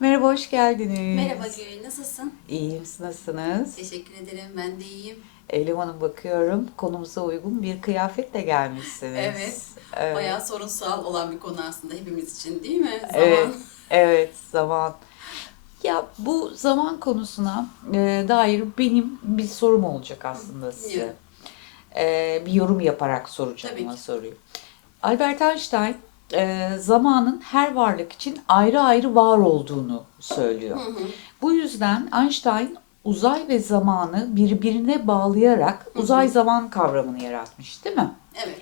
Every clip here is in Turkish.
Merhaba, hoş geldiniz. Merhaba Gül, nasılsın? İyiyim, siz nasılsınız? Teşekkür ederim, ben de iyiyim. Eylem Hanım bakıyorum, konumuza uygun bir kıyafetle Evet, gelmişsiniz. Evet, bayağı sorunsal olan bir konu aslında hepimiz için değil mi? Zaman. evet, evet, zaman. Ya bu zaman konusuna dair benim bir sorum olacak aslında size. Dinliyorum. Bir yorum yaparak soracağım Tabii ama ki. soruyu. Albert Einstein zamanın her varlık için ayrı ayrı var olduğunu Hı söylüyor. hı, Bu yüzden Einstein uzay ve zamanı birbirine bağlayarak hı hı. uzay zaman kavramını yaratmış, değil mi? Evet.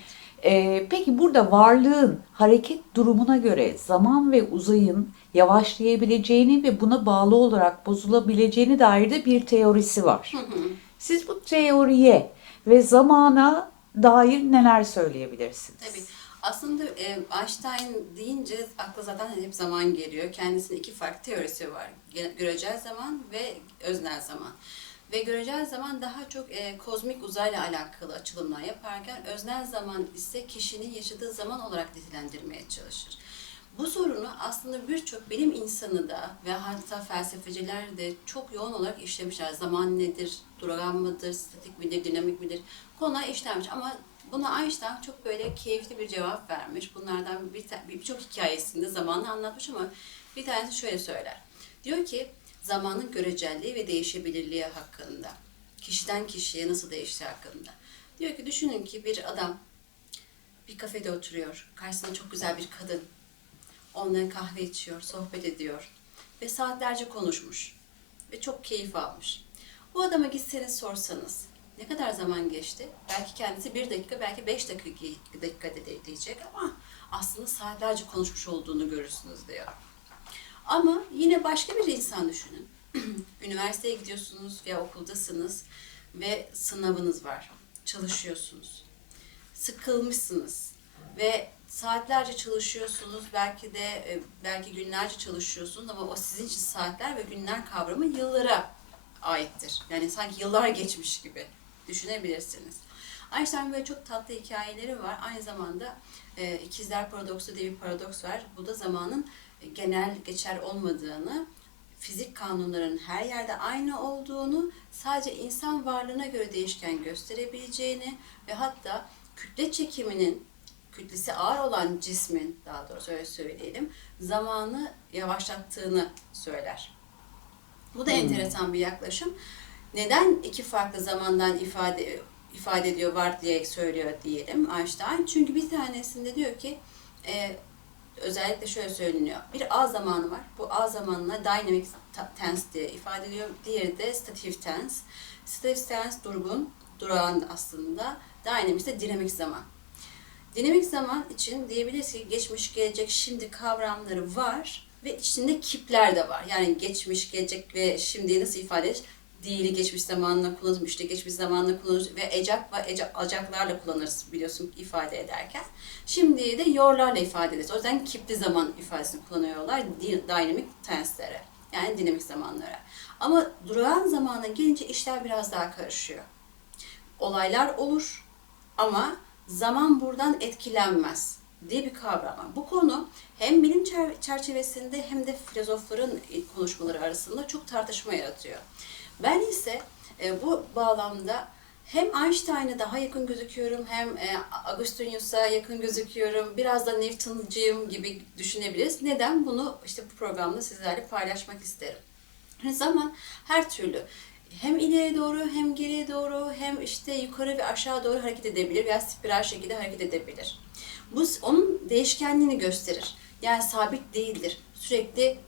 Peki burada varlığın hareket durumuna göre zaman ve uzayın yavaşlayabileceğini ve buna bağlı olarak bozulabileceğini dair de bir teorisi Hı var. hı. Siz bu teoriye ve zamana dair neler Tabii. söyleyebilirsiniz? Aslında Einstein deyince akla zaten hep zaman geliyor. Kendisinin iki farklı teorisi var. Görecel zaman ve öznel zaman. Ve görecel zaman daha çok kozmik uzayla alakalı açılımlar yaparken öznel zaman ise kişinin yaşadığı zaman olarak nitelendirmeye çalışır. Bu sorunu aslında birçok bilim insanı da ve hatta felsefeciler de çok yoğun olarak işlemişler. Zaman nedir, durağan mıdır, statik midir, dinamik midir? Konular işlenmiş ama buna Einstein çok böyle keyifli bir cevap vermiş. Bunlardan birçok hikayesinde zamanı anlatmış ama bir tanesi şöyle söyler. Diyor ki zamanın görecelliği ve değişebilirliği hakkında. Kişiden kişiye nasıl değiştiği hakkında. Diyor ki düşünün ki bir adam bir kafede oturuyor. Karşısında çok güzel bir kadın. Onunla kahve içiyor, sohbet ediyor. Ve saatlerce konuşmuş. Ve çok keyif almış. Bu adama gitseniz sorsanız ne kadar zaman geçti? Belki kendisi bir dakika, belki 5 dakika diyecek ama aslında saatlerce konuşmuş olduğunu görürsünüz diyor. Ama yine başka bir insan düşünün. Üniversiteye gidiyorsunuz veya okuldasınız ve sınavınız var. Çalışıyorsunuz. Sıkılmışsınız ve saatlerce çalışıyorsunuz. Belki günlerce çalışıyorsunuz ama o sizin için saatler ve günler kavramı yıllara aittir. Yani sanki yıllar geçmiş gibi düşünebilirsiniz. Einstein böyle çok tatlı hikayeleri var. Aynı zamanda ikizler paradoksu diye bir paradoks var. Bu da zamanın genel geçer olmadığını, fizik kanunlarının her yerde aynı olduğunu, sadece insan varlığına göre değişken gösterebileceğini ve hatta kütle çekiminin, kütlesi ağır olan cismin, daha doğrusu öyle söyleyelim, zamanı yavaşlattığını söyler. Bu da Hmm. enteresan bir yaklaşım. Neden iki farklı zamandan ifade ediyor var diye söylüyor diyelim Einstein. Çünkü bir tanesinde diyor ki özellikle şöyle söyleniyor. Bir A zamanı var. Bu A zamanına dynamic tense diye ifade ediyor. Diğeri de stative tense. Stative tense durgun, durağan aslında. Dynamic ise dinamik zaman. Dinamik zaman için diyebiliriz ki geçmiş, gelecek, şimdi kavramları var ve içinde kipler de var. Yani geçmiş, gelecek ve şimdiyi nasıl ifade ederiz? Diğeri geçmiş zamanla kullanırız, işte geçmiş zamanla kullanırız ve ecak ve acaklarla kullanırız biliyorsun ifade ederken. Şimdiyi de your'larla ifade ederiz. O yüzden kipli zaman ifadesini kullanıyorlar dynamic tense'lere. Yani dinamik zamanlara. Ama durağan zamana gelince işler biraz daha karışıyor. Olaylar olur ama zaman buradan etkilenmez diye bir kavram var. Bu konu hem bilim çerçevesinde hem de filozofların konuşmaları arasında çok tartışma yaratıyor. Ben ise bu bağlamda hem Einstein'a daha yakın gözüküyorum hem Agustinus'a yakın gözüküyorum. Biraz da Newton'cıyım gibi düşünebiliriz. Neden? Bunu işte bu programda sizlerle paylaşmak isterim. Zaman her türlü hem ileri doğru hem geriye doğru hem işte yukarı ve aşağı doğru hareket edebilir veya spiral şekilde hareket edebilir. Bu onun değişkenliğini gösterir. Yani sabit değildir. Sürekli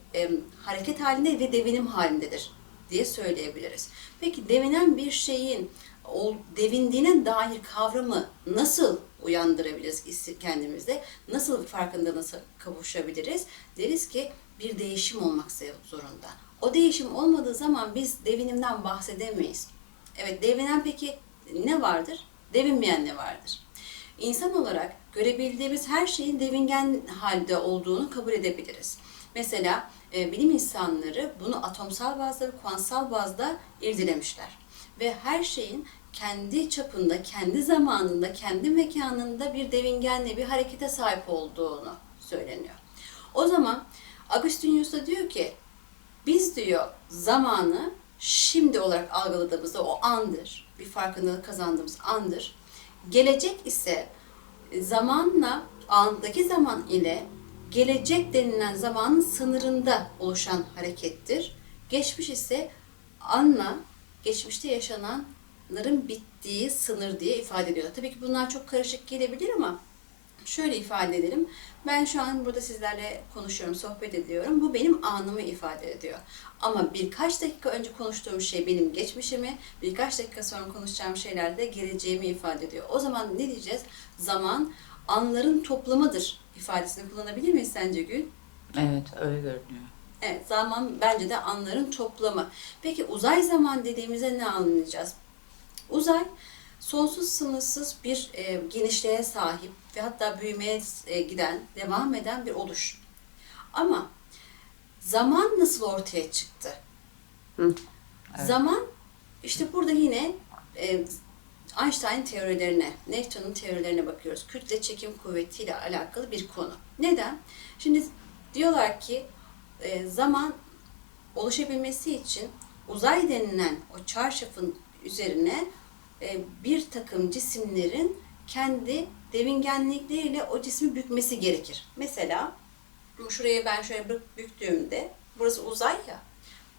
hareket halinde ve devinim halindedir diye söyleyebiliriz. Peki devinen bir şeyin devindiğine dair kavramı nasıl uyandırabiliriz kendimizde? Nasıl farkındalığına kavuşabiliriz? Deriz ki bir değişim olmak zorunda. O değişim olmadığı zaman biz devinimden bahsedemeyiz. Evet, devinen peki ne vardır? Devinmeyen ne vardır? İnsan olarak görebildiğimiz her şeyin devingen halde olduğunu kabul edebiliriz. Mesela bilim insanları bunu atomsal bazda ve kuantsal bazda irdelemişler. Ve her şeyin kendi çapında, kendi zamanında, kendi mekanında bir devingenle bir harekete sahip olduğunu söyleniyor. O zaman Agustinus da diyor ki Biz diyor zamanı şimdi olarak algıladığımızda o andır. Bir farkındalık kazandığımız andır. Gelecek ise zamanla, andaki zaman ile gelecek denilen zamanın sınırında oluşan harekettir. Geçmiş ise anla geçmişte yaşananların bittiği sınır diye ifade ediyor. Tabii ki bunlar çok karışık gelebilir ama şöyle ifade edelim. Ben şu an burada sizlerle konuşuyorum, sohbet ediyorum. Bu benim anımı ifade ediyor. Ama birkaç dakika önce konuştuğum şey benim geçmişimi, birkaç dakika sonra konuşacağım şeyler de geleceğimi ifade ediyor. O zaman ne diyeceğiz? Zaman anların toplamıdır ifadesini kullanabilir miyiz sence Gül? Evet, öyle görünüyor. Evet, zaman bence de anların toplamı. Peki uzay zaman dediğimizde ne anlayacağız? Uzay sonsuz sınırsız bir genişliğe sahip ve hatta büyümeye giden, devam eden bir oluş. Ama zaman nasıl ortaya çıktı? Evet. Zaman işte burada yine Einstein teorilerine, Newton'un teorilerine bakıyoruz. Kütle çekim kuvvetiyle alakalı bir konu. Neden? Şimdi diyorlar ki zaman oluşabilmesi için uzay denilen o çarşafın üzerine bir takım cisimlerin kendi devingenlikleriyle o cismi bükmesi gerekir. Mesela şuraya ben şöyle büktüğümde, burası uzay ya,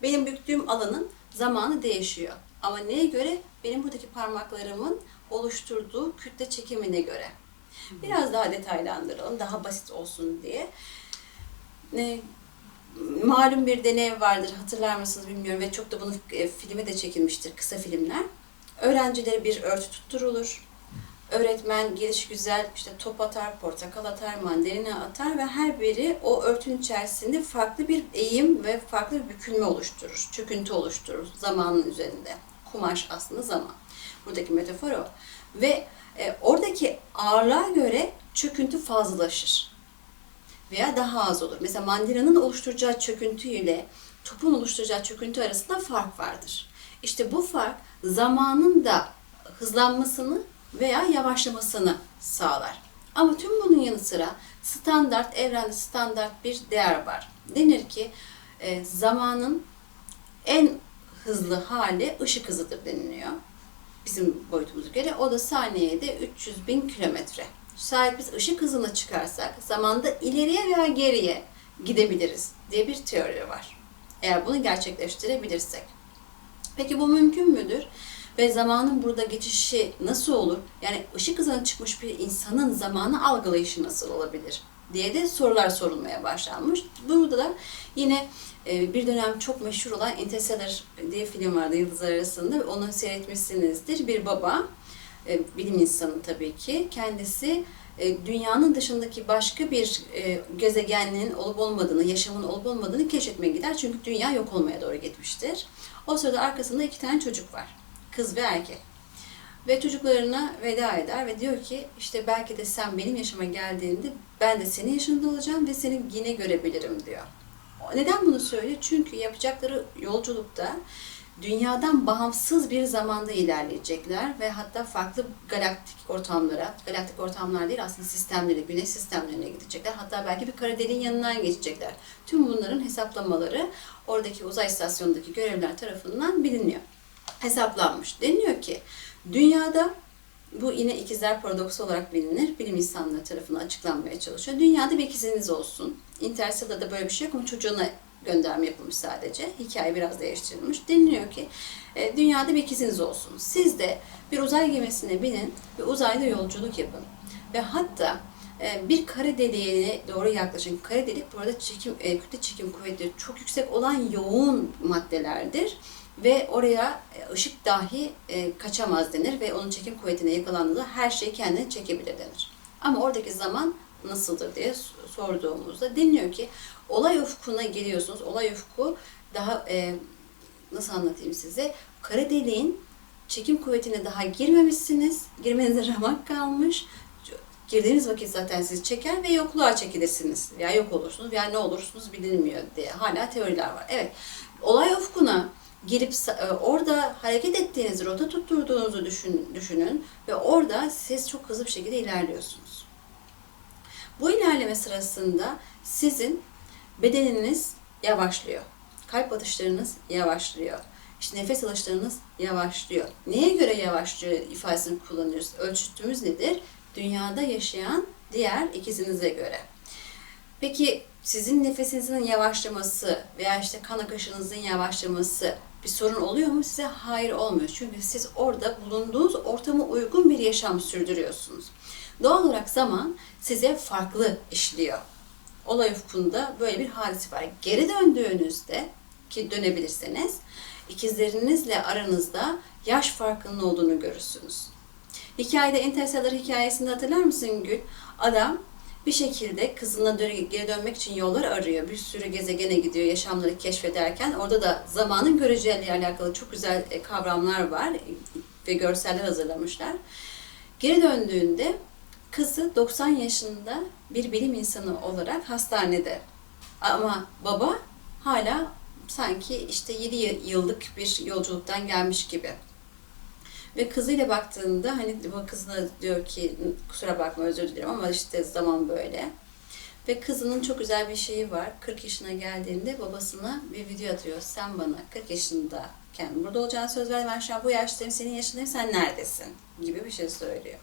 benim büktüğüm alanın zamanı değişiyor. Ama neye göre? Benim buradaki parmaklarımın oluşturduğu kütle çekimine göre. Biraz daha detaylandıralım, daha basit olsun diye. Malum bir deney vardır, hatırlar mısınız bilmiyorum ve çok da bunun filmi de çekilmiştir, kısa filmler. Öğrencilere bir örtü tutturulur. Öğretmen gelişigüzel işte top atar, portakal atar, mandalina atar ve her biri o örtünün içerisinde farklı bir eğim ve farklı bir bükülme oluşturur, çöküntü oluşturur zamanın üzerinde. Kumaş aslında zaman. Buradaki metafor o. Ve oradaki ağırlığa göre çöküntü fazlalaşır veya daha az olur. Mesela mandalina'nın oluşturacağı çöküntü ile topun oluşturacağı çöküntü arasında fark vardır. İşte bu fark zamanın da hızlanmasını veya yavaşlamasını sağlar. Ama tüm bunun yanı sıra standart, evrende standart bir değer var. Denir ki zamanın en hızlı hali ışık hızıdır deniliyor. Bizim boyutumuza göre. O da saniyede 300.000 kilometre. Şayet biz ışık hızına çıkarsak zamanda ileriye veya geriye gidebiliriz diye bir teori var. Eğer bunu gerçekleştirebilirsek. Peki bu mümkün müdür? Ve zamanın burada geçişi nasıl olur? Yani ışık hızına çıkmış bir insanın zamanı algılayışı nasıl olabilir? Diye de sorular sorulmaya başlanmış. Burada da yine bir dönem çok meşhur olan Interstellar diye film vardı Yıldızlar Arasında. Onu seyretmişsinizdir. Bir baba, bilim insanı tabii ki, kendisi dünyanın dışındaki başka bir gezegenin olup olmadığını, yaşamın olup olmadığını keşfetmeye gider. Çünkü dünya yok olmaya doğru gitmiştir. O sırada arkasında 2 tane çocuk var. Kız ve erkek. Ve çocuklarına veda eder ve diyor ki işte belki de sen benim yaşıma geldiğinde ben de senin yaşında olacağım ve seni yine görebilirim diyor. Neden bunu söylüyor? Çünkü yapacakları yolculukta dünyadan bağımsız bir zamanda ilerleyecekler ve hatta farklı galaktik ortamlar değil aslında sistemlere, güneş sistemlerine gidecekler. Hatta belki bir kara deliğin yanından geçecekler. Tüm bunların hesaplamaları oradaki uzay istasyonundaki görevliler tarafından biliniyor. Hesaplanmış. Deniyor ki dünyada, bu yine ikizler paradoksu olarak bilinir, bilim insanları tarafından açıklanmaya çalışıyor. Dünyada bir ikiziniz olsun. Interstellar'da böyle bir şey yok ama çocuğuna gönderme yapılmış sadece. Hikaye biraz değiştirilmiş. Deniliyor ki dünyada bir ikiziniz olsun. Siz de bir uzay gemisine binin ve uzayda yolculuk yapın. Ve hatta bir kara deliğe doğru yaklaşın. Kara delik bu arada kütle çekim kuvvetleri çok yüksek olan yoğun maddelerdir. Ve oraya ışık dahi kaçamaz denir ve onun çekim kuvvetine yakalandığında her şeyi kendine çekebilir denir. Ama oradaki zaman nasıldır diye sorduğumuzda deniliyor ki olay ufkuna geliyorsunuz. Olay ufku daha nasıl anlatayım size? Kara deliğin çekim kuvvetine daha girmemişsiniz. Girmenize ramak kalmış. Girdiğiniz vakit zaten sizi çeker ve yokluğa çekilirsiniz. Veya yok olursunuz veya ne olursunuz bilinmiyor diye hala teoriler var. Evet, olay ufkuna girip orada hareket ettiğiniz, rota tutturduğunuzu düşünün ve orada siz çok hızlı bir şekilde ilerliyorsunuz. Bu ilerleme sırasında sizin bedeniniz yavaşlıyor. kalp atışlarınız yavaşlıyor. İşte nefes alışlarınız yavaşlıyor. Neye göre yavaşlıyor ifadesini kullanıyoruz? Ölçütümüz nedir? Dünyada yaşayan diğer ikizinize göre. Peki sizin nefesinizin yavaşlaması veya işte kan akışınızın yavaşlaması bir sorun oluyor mu size? Hayır, olmuyor. Çünkü siz orada bulunduğunuz ortama uygun bir yaşam sürdürüyorsunuz. Doğal olarak zaman size farklı işliyor. Olay ufkunda böyle bir hadise var. Geri döndüğünüzde, ki dönebilirseniz, ikizlerinizle aranızda yaş farkının olduğunu görürsünüz. Hikayede, Interstellar hikayesinde hatırlar mısın Gül? Adam bir şekilde kızına geri dönmek için yollar arıyor. Bir sürü gezegene gidiyor yaşamları keşfederken. Orada da zamanın göreceğiyle alakalı çok güzel kavramlar var ve görseller hazırlamışlar. Geri döndüğünde kızı 90 yaşında bir bilim insanı olarak hastanede. Ama baba hala sanki işte 7 yıllık bir yolculuktan gelmiş gibi. Ve kızıyla baktığında hani bu kızına diyor ki kusura bakma, özür dilerim ama işte zaman böyle. Ve kızının çok güzel bir şeyi var. 40 yaşına geldiğinde babasına bir video atıyor. Sen bana 40 yaşındayken burada olacağını söz ver. Ben şu an bu yaştayım, senin yaşındayım, sen neredesin? Gibi bir şey söylüyor.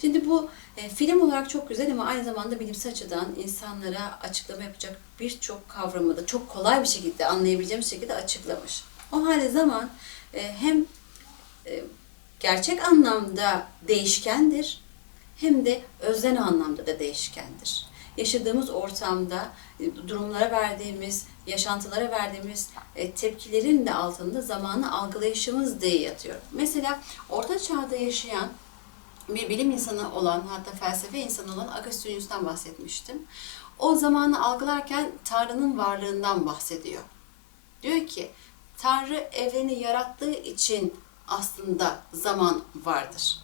Şimdi bu film olarak çok güzel ama aynı zamanda bilimsel açıdan insanlara açıklama yapacak birçok kavramı da çok kolay bir şekilde anlayabileceğimiz şekilde açıklamış. O halde zaman hem gerçek anlamda değişkendir hem de öznel anlamda da değişkendir. Yaşadığımız ortamda durumlara verdiğimiz, yaşantılara verdiğimiz tepkilerin de altında zamanı algılayışımız diye yatıyor. Mesela Orta Çağ'da yaşayan bir bilim insanı olan, hatta felsefe insanı olan Agustinus'tan bahsetmiştim. O zamanı algılarken Tanrı'nın varlığından bahsediyor. Diyor ki, Tanrı evreni yarattığı için aslında zaman vardır.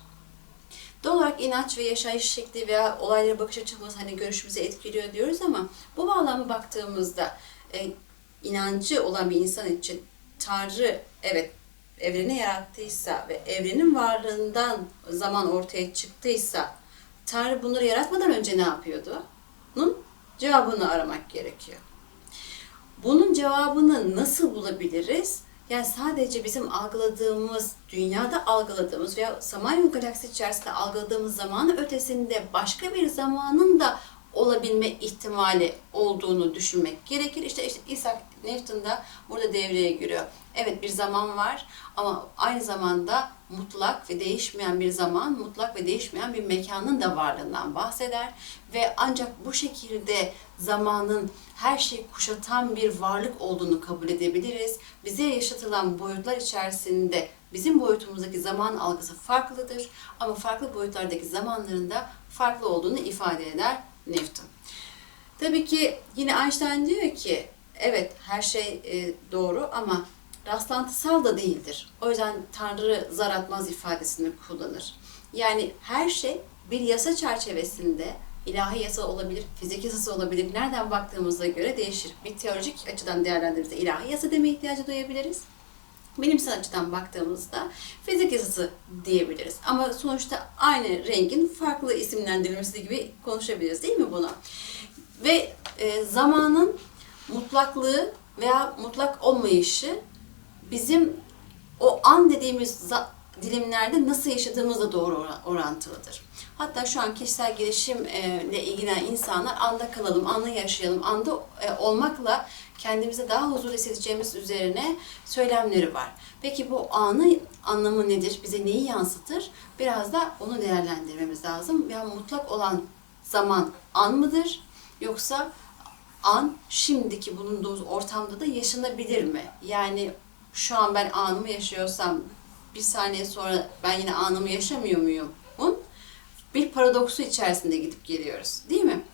Doğal olarak inanç ve yaşayış şekli veya olaylara bakış açımız hani görüşümüzü etkiliyor diyoruz ama bu bağlamda baktığımızda inancı olan bir insan için Tanrı evet evreni yarattıysa ve evrenin varlığından zaman ortaya çıktıysa Tanrı bunları yaratmadan önce ne yapıyordu? Bunun cevabını aramak gerekiyor. Bunun cevabını nasıl bulabiliriz? Yani sadece bizim algıladığımız, dünyada algıladığımız veya Samanyolu galaksi içerisinde algıladığımız zamanın ötesinde başka bir zamanın da olabilme ihtimali olduğunu düşünmek gerekir. İşte Isaac Newton da burada devreye giriyor. Evet, bir zaman var ama aynı zamanda mutlak ve değişmeyen bir zaman, mutlak ve değişmeyen bir mekanın da varlığından bahseder. Ve ancak bu şekilde zamanın her şeyi kuşatan bir varlık olduğunu kabul edebiliriz. Bize yaşatılan boyutlar içerisinde bizim boyutumuzdaki zaman algısı farklıdır. Ama farklı boyutlardaki zamanların da farklı olduğunu ifade eder Newton. Tabii ki yine Einstein diyor ki, evet her şey doğru ama rastlantısal da değildir. O yüzden Tanrı zar atmaz ifadesini kullanır. Yani her şey bir yasa çerçevesinde, ilahi yasa olabilir, fizik yasası olabilir. Nereden baktığımıza göre değişir. Bir teolojik açıdan değerlendirdiğimizde ilahi yasa demeye ihtiyacı duyabiliriz. Bilimsel açıdan baktığımızda fizik yasası diyebiliriz. Ama sonuçta aynı rengin farklı isimlendirilmesi gibi konuşabiliriz değil mi bunu? Ve zamanın mutlaklığı veya mutlak olmayışı bizim o an dediğimiz dilimlerde nasıl yaşadığımızla doğru orantılıdır. Hatta şu an kişisel gelişimle ilgilenen insanlar anda kalalım, anda yaşayalım, anda olmakla kendimize daha huzur hissedeceğimiz üzerine söylemleri var. Peki bu anın anlamı nedir? Bize neyi yansıtır? Biraz da onu değerlendirmemiz lazım. Yani mutlak olan zaman an mıdır? Yoksa an şimdiki bulunduğumuz ortamda da yaşanabilir mi? Yani şu an ben anımı yaşıyorsam bir saniye sonra ben yine anımı yaşamıyor muyum? Bir paradoksu içerisinde gidip geliyoruz, değil mi?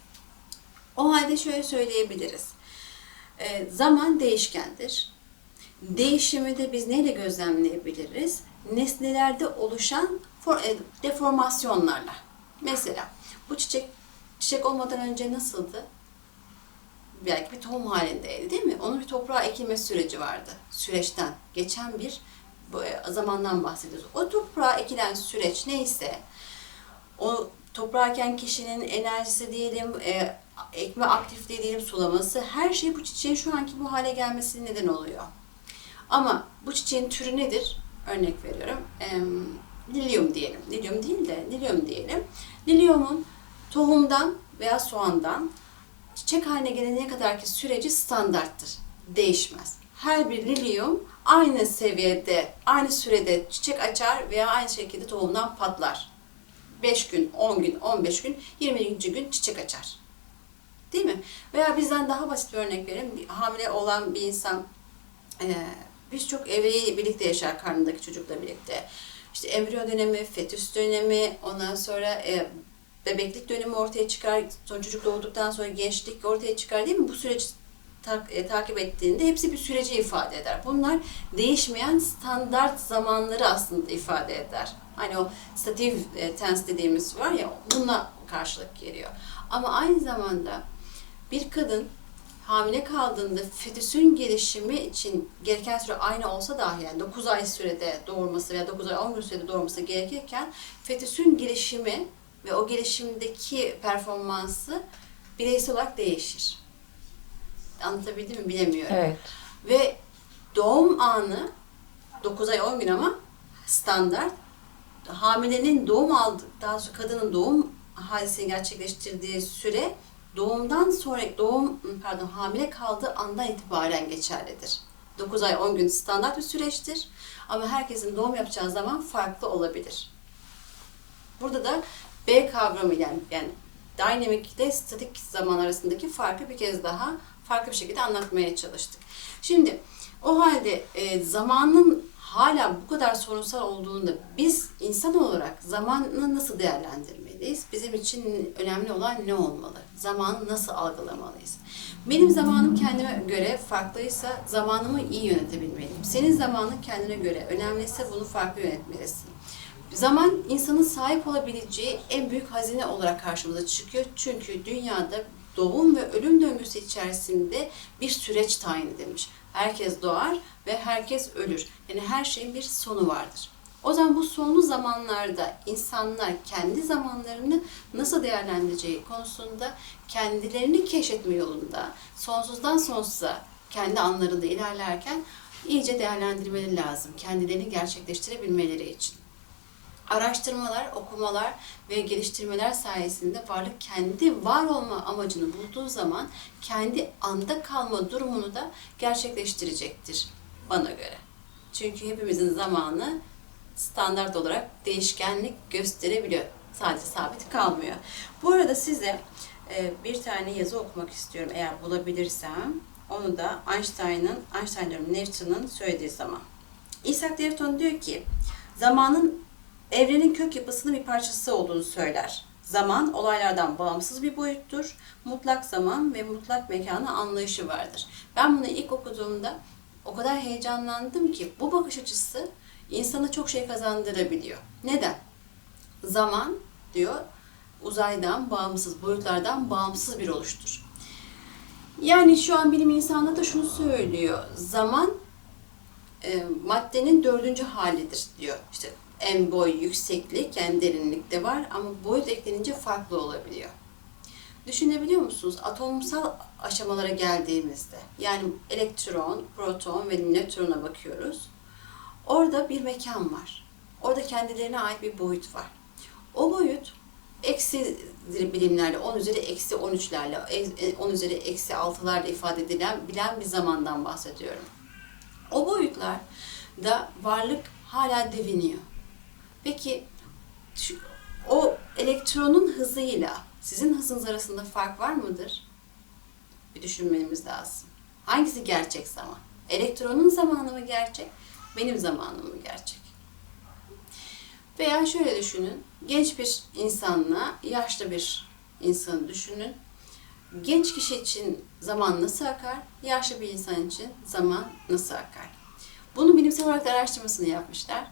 O halde şöyle söyleyebiliriz. Zaman değişkendir. Değişimi de biz neyle gözlemleyebiliriz? Nesnelerde oluşan deformasyonlarla. Mesela bu çiçek olmadan önce nasıldı? Belki bir tohum halindeydi değil mi? Onun bir toprağa ekilme süreci vardı. Süreçten geçen bir zamandan bahsediyoruz. O toprağa ekilen süreç neyse, o toprağa eken kişinin enerjisi diyelim, ekme aktifliği diyelim, sulaması, her şey bu çiçeğin şu anki bu hale gelmesine neden oluyor. Ama bu çiçeğin türü nedir? Örnek veriyorum. Lilyum diyelim. Lilyum değil de lilyum diyelim. Lilyumun tohumdan veya soğandan çiçek haline gelene kadarki süreci standarttır. Değişmez. Her bir lilyum aynı seviyede, aynı sürede çiçek açar veya aynı şekilde tohumdan patlar. 5 gün, 10 gün, 15 gün, 20. gün çiçek açar. Değil mi? Veya bizden daha basit bir örnek vereyim. Hamile olan bir insan birçok evreyi birlikte yaşar karnındaki çocukla birlikte. İşte embriyo dönemi, fetüs dönemi, ondan sonra bebeklik dönemi ortaya çıkar. Sonra çocuk doğduktan sonra gençlik ortaya çıkar, değil mi? Bu süreci takip ettiğinde hepsi bir süreci ifade eder. Bunlar değişmeyen standart zamanları aslında ifade eder. Hani o stative tense dediğimiz var ya, bununla karşılık geliyor. Ama aynı zamanda bir kadın hamile kaldığında fetüsün gelişimi için gereken süre aynı olsa dahi, yani 9 ay sürede doğurması veya 9 ay 10 gün sürede doğurması gerekirken fetüsün gelişimi ve o gelişimdeki performansı bireysel olarak değişir. Anlatabildim mi bilemiyorum. Evet. Ve doğum anı 9 ay 10 gün ama standart. Hamilenin doğum aldıktan sonra kadının doğum hadisesini gerçekleştirdiği süre doğumdan sonra hamile kaldığı andan itibaren geçerlidir. 9 ay 10 gün standart bir süreçtir. Ama herkesin doğum yapacağı zaman farklı olabilir. Burada da B kavramı yani dynamic ile statik zaman arasındaki farkı bir kez daha farklı bir şekilde anlatmaya çalıştık. Şimdi o halde zamanın hala bu kadar sorunsal olduğunda biz insan olarak zamanı nasıl değerlendirmeliyiz? Bizim için önemli olan ne olmalı? Zamanı nasıl algılamalıyız? Benim zamanım kendime göre farklıysa zamanımı iyi yönetebilmeliyim. Senin zamanın kendine göre önemliyse bunu farklı yönetmelisin. Zaman insanın sahip olabileceği en büyük hazine olarak karşımıza çıkıyor. Çünkü dünyada doğum ve ölüm döngüsü içerisinde bir süreç tayin edilmiş. Herkes doğar ve herkes ölür. Yani her şeyin bir sonu vardır. O zaman bu sonlu zamanlarda insanlar kendi zamanlarını nasıl değerlendireceği konusunda kendilerini keşfetme yolunda sonsuzdan sonsuza kendi anlarında ilerlerken iyice değerlendirmeleri lazım. Kendilerini gerçekleştirebilmeleri için. Araştırmalar, okumalar ve geliştirmeler sayesinde varlık kendi var olma amacını bulduğu zaman kendi anda kalma durumunu da gerçekleştirecektir bana göre. Çünkü hepimizin zamanı standart olarak değişkenlik gösterebiliyor. Sadece sabit kalmıyor. Bu arada size bir tane yazı okumak istiyorum eğer bulabilirsem. Onu da Newton'un söylediği zaman. Isaac Newton diyor ki, zamanın evrenin kök yapısının bir parçası olduğunu söyler. Zaman, olaylardan bağımsız bir boyuttur. Mutlak zaman ve mutlak mekanı anlayışı vardır. Ben bunu ilk okuduğumda o kadar heyecanlandım ki bu bakış açısı insana çok şey kazandırabiliyor. Neden? Zaman, diyor, uzaydan bağımsız, boyutlardan bağımsız bir oluştur. Yani şu an bilim insanları da şunu söylüyor. Zaman maddenin 4. halidir diyor. İşte en boy, yükseklik, yani derinlikte var ama boyut eklenince farklı olabiliyor. Düşünebiliyor musunuz? Atomsal aşamalara geldiğimizde, yani elektron, proton ve nötrona bakıyoruz. Orada bir mekan var. Orada kendilerine ait bir boyut var. O boyut eksi bilimlerle, 10 üzeri eksi 13'lerle, 10 üzeri eksi 6'larla ifade edilen bir zamandan bahsediyorum. O boyutlarda varlık hala deviniyor. Peki o elektronun hızıyla sizin hızınız arasında fark var mıdır? Bir düşünmemiz lazım. Hangisi gerçek zaman? Elektronun zamanı mı gerçek? Benim zamanım mı gerçek? Veya şöyle düşünün. Genç bir insanla yaşlı bir insanı düşünün. Genç kişi için zaman nasıl akar? Yaşlı bir insan için zaman nasıl akar? Bunu bilimsel olarak da araştırmasını yapmışlar.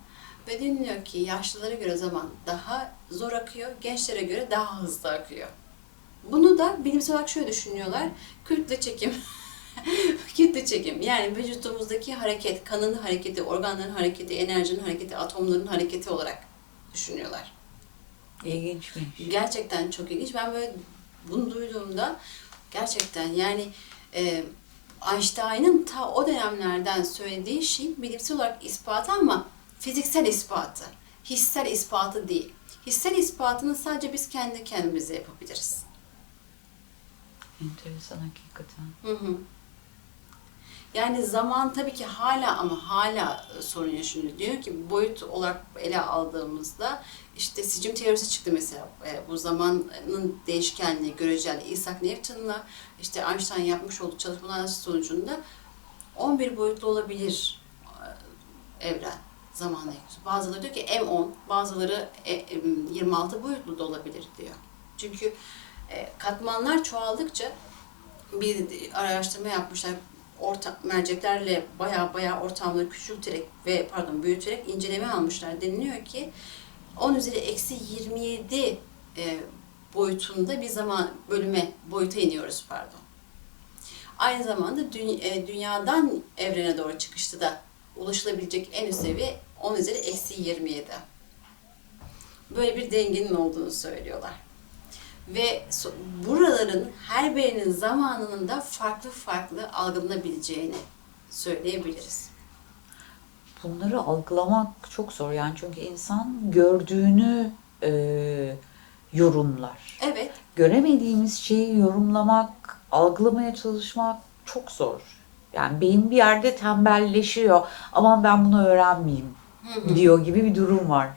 Ve deniliyor ki yaşlılara göre zaman daha zor akıyor, gençlere göre daha hızlı akıyor. Bunu da bilimsel olarak şöyle düşünüyorlar. Kütle çekim. Kütle çekim. Yani vücudumuzdaki hareket, kanın hareketi, organların hareketi, enerjinin hareketi, atomların hareketi olarak düşünüyorlar. İlginçmiş. Gerçekten çok ilginç. Ben böyle bunu duyduğumda Gerçekten yani Einstein'ın ta o dönemlerden söylediği şey bilimsel olarak ispatı ama fiziksel ispatı, hissel ispatı değil. Hissel ispatını sadece biz kendi kendimize yapabiliriz. Enteresan hakikaten. Hı hı. Yani zaman tabii ki hala ama hala sorun yaşanıyor. Diyor ki boyut olarak ele aldığımızda işte sicim teorisi çıktı mesela. Bu zamanın değişkenliği, görecelliği Isaac Newton'la işte Einstein yapmış olduğu çalışmalar sonucunda 11 boyutlu olabilir evren, zaman eğrisi. Bazıları diyor ki M10, bazıları 26 boyutlu da olabilir diyor. Çünkü katmanlar çoğaldıkça bir araştırma yapmışlar. Merceklerle baya ortamları küçülterek ve büyüterek inceleme almışlar. Deniliyor ki 10 üzeri eksi 27 boyutunda bir zaman boyuta iniyoruz Aynı zamanda dünyadan evrene doğru çıkışta da ulaşılabilecek en üst seviye 10 üzeri eksi 27. Böyle bir dengenin olduğunu söylüyorlar. Ve buraların her birinin zamanının da farklı farklı algılanabileceğini söyleyebiliriz. Bunları algılamak çok zor yani, çünkü insan gördüğünü yorumlar. Evet, Göremediğimiz şeyi yorumlamak, algılamaya çalışmak çok zor. Yani beyin bir yerde tembelleşiyor. Aman ben bunu öğrenmeyeyim diyor gibi bir durum var.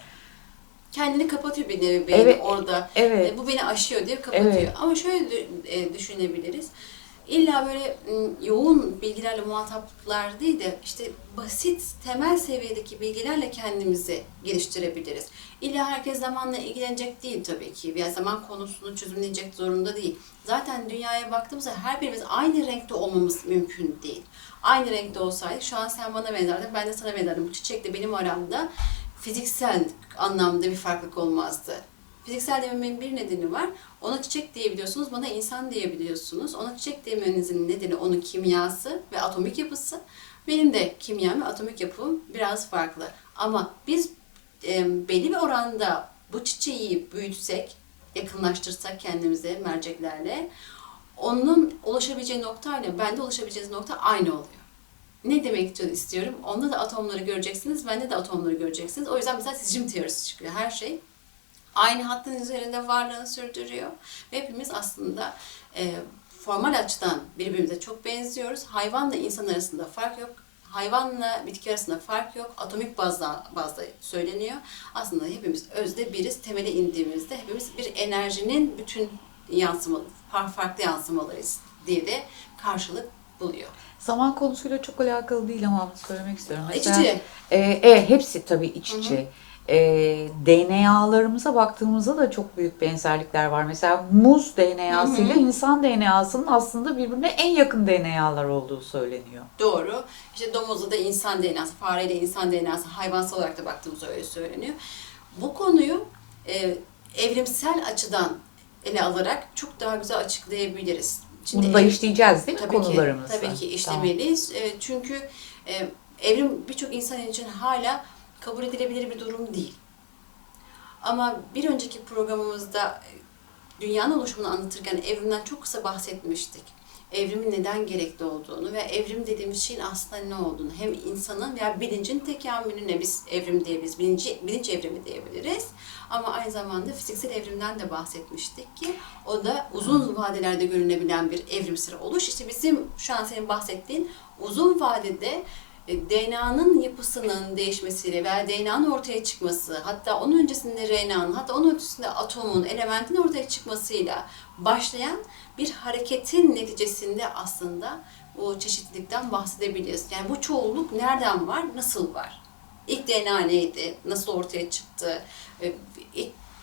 kendini kapatıyor bir nevi beyni Evet, orada. evet, Bu beni aşıyor diye kapatıyor. evet. Ama şöyle düşünebiliriz. İlla böyle yoğun bilgilerle muhataplar değil de işte basit, temel seviyedeki bilgilerle kendimizi geliştirebiliriz. İlla herkes zamanla ilgilenecek değil tabii ki. Veya zaman konusunu çözümleyecek zorunda değil. Zaten dünyaya baktığımızda her birimiz aynı renkte olmamız mümkün değil. Aynı renkte olsaydık şu an sen bana benzerdin, ben de sana benzerdim. Bu çiçekle benim aramda fiziksel anlamda bir farklılık olmazdı. Fiziksel dememin bir nedeni var. Ona çiçek diyebiliyorsunuz, bana insan diyebiliyorsunuz. Ona çiçek demenizin nedeni onun kimyası ve atomik yapısı. Benim de kimyam ve atomik yapım biraz farklı. Ama biz belli bir oranda bu çiçeği büyütsek, yakınlaştırsak kendimize merceklerle, onun ulaşabileceği noktayla bende ulaşabileceğiniz nokta aynı oluyor. Ne demek istiyorum? Onda da atomları göreceksiniz, bende de atomları göreceksiniz. O yüzden mesela sicim teorisi çıkıyor. Her şey aynı hattın üzerinde varlığını sürdürüyor. Ve hepimiz aslında formal açıdan birbirimize çok benziyoruz. Hayvanla insan arasında fark yok. Hayvanla bitki arasında fark yok. Atomik bazda söyleniyor. Aslında hepimiz özde biriz. Temele indiğimizde hepimiz bir enerjinin bütün farklı yansımalarıyız diye de karşılık buluyor. Zaman konusuyla çok alakalı değil ama söylemek istiyorum. Mesela, İç içe. hepsi tabii iç içe. DNA'larımıza baktığımızda da çok büyük benzerlikler var. Mesela muz DNA'sı ile insan DNA'sının aslında birbirine en yakın DNA'lar olduğu söyleniyor. Doğru. İşte domuzda da insan DNA'sı, fareyle insan DNA'sı, hayvansal olarak da baktığımızda öyle söyleniyor. Bu konuyu evrimsel açıdan ele alarak çok daha güzel açıklayabiliriz. Bunu da işleyeceğiz değil mi tabii konularımızda? Tabii ki işlemeliyiz. Çünkü evrim birçok insan için hala kabul edilebilir bir durum değil. Ama bir önceki programımızda dünyanın oluşumunu anlatırken evrimden çok kısa bahsetmiştik. Evrimin neden gerekli olduğunu ve evrim dediğimiz şeyin aslında ne olduğunu, hem insanın veya bilincin tekamülüne biz evrim diyebiliriz, bilinç evrimi diyebiliriz. Ama aynı zamanda fiziksel evrimden de bahsetmiştik ki o da uzun vadelerde görünebilen bir evrimsel oluş. İşte bizim şu an senin bahsettiğin uzun vadede DNA'nın yapısının değişmesiyle veya DNA'nın ortaya çıkması, hatta onun öncesinde RNA'nın, hatta onun ötesinde atomun, elementin ortaya çıkmasıyla başlayan bir hareketin neticesinde aslında bu çeşitlilikten bahsedebiliriz. Yani bu çoğulluk nereden var, nasıl var? İlk DNA neydi, nasıl ortaya çıktı,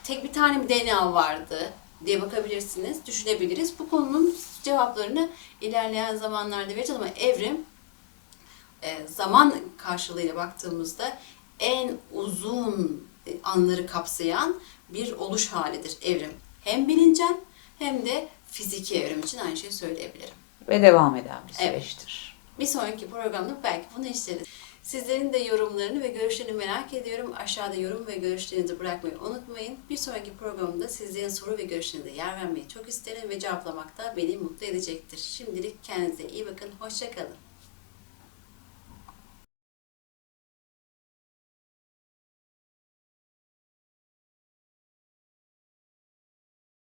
tek bir tane mi DNA vardı diye bakabilirsiniz, düşünebiliriz. Bu konunun cevaplarını ilerleyen zamanlarda vereceğiz ama evrim zaman karşılığıyla baktığımızda en uzun anları kapsayan bir oluş halidir evrim. Hem bilincel hem de fiziki evrim için aynı şeyi söyleyebilirim. Ve devam eden bir süreçtir. Bir sonraki programda belki bunu işleriz. Sizlerin de yorumlarını ve görüşlerini merak ediyorum. Aşağıda yorum ve görüşlerinizi bırakmayı unutmayın. Bir sonraki programda sizlerin soru ve görüşlerinize yer vermeyi çok isterim ve cevaplamak da beni mutlu edecektir. Şimdilik kendinize iyi bakın. Hoşça kalın.